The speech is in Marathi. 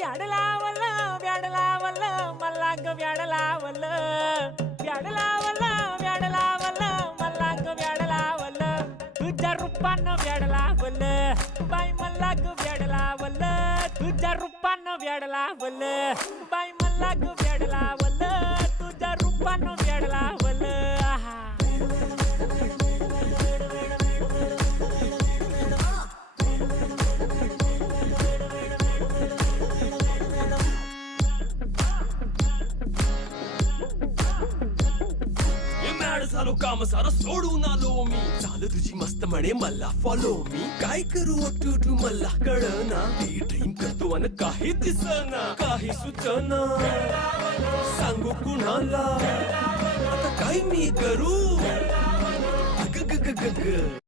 व्याड लावलं व्याड लावलं मला ग व्याड लावलं व्याड लावलं व्याड लावलं मला ग व्याड लावलं तुझ्या रूपानं व्याड लावलं बाई मला ग व्याड लावलं तुझ्या रूपानं व्याड लावलं बाई मला ग व्याड लावलं तुझ्या रूपानं व्याड लावलं आहा झालो काम सारं सोडून आलो मी चाल तुझी मस्त म्हणे मला फॉलो मी काय करू टू मला कळना ती ड्रीम करतो अन काही दिसना काही सुचना सांगू कुणाला आता काय मी करू ग ग ग ग ग